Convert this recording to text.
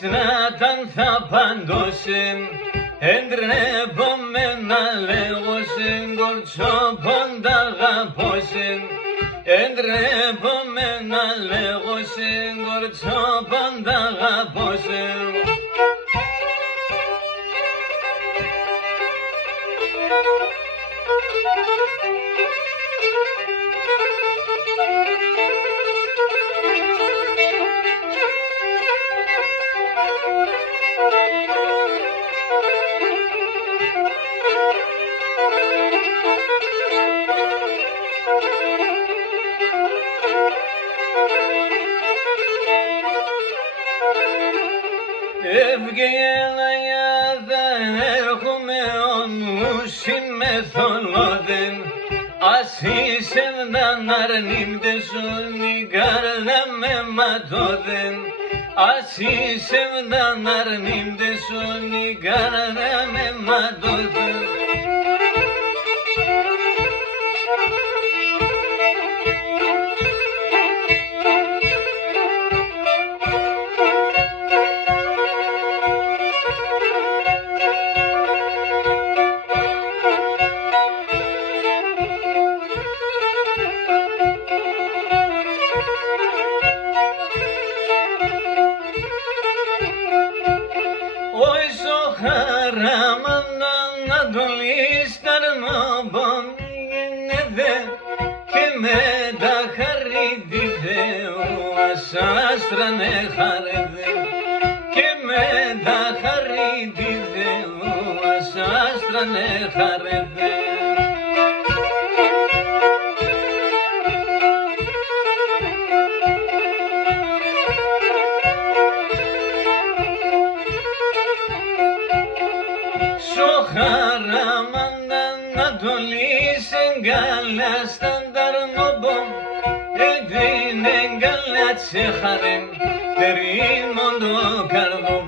στράταν θα παντώσεν, εντρέπομενα λέγωσεν, κορτσόποντα αγαπώσεν. Εντρέπομενα λέγωσεν, κορτσόποντα αγαπώσεν. Ευγέλαια δεν έχουμε όνους συμμεθολόδεν, ας είσαι να αρνήμτεσον η καρδά με ματώδεν. Ας είσαι να αρνήμτεσον η καρδά με ματώδεν. Χαράμαντα να το λίσταρμον γίνεται και με τα χαρίτιδεο ασάστρανε χαρδε και με τα χαρίτιδεο ασάστρανε χαρδε. Χαράμαντα να το λύσεν καλά στον ταρνόμπον, έδινε καλά τσεχαρεν, τερίμον το καρδό.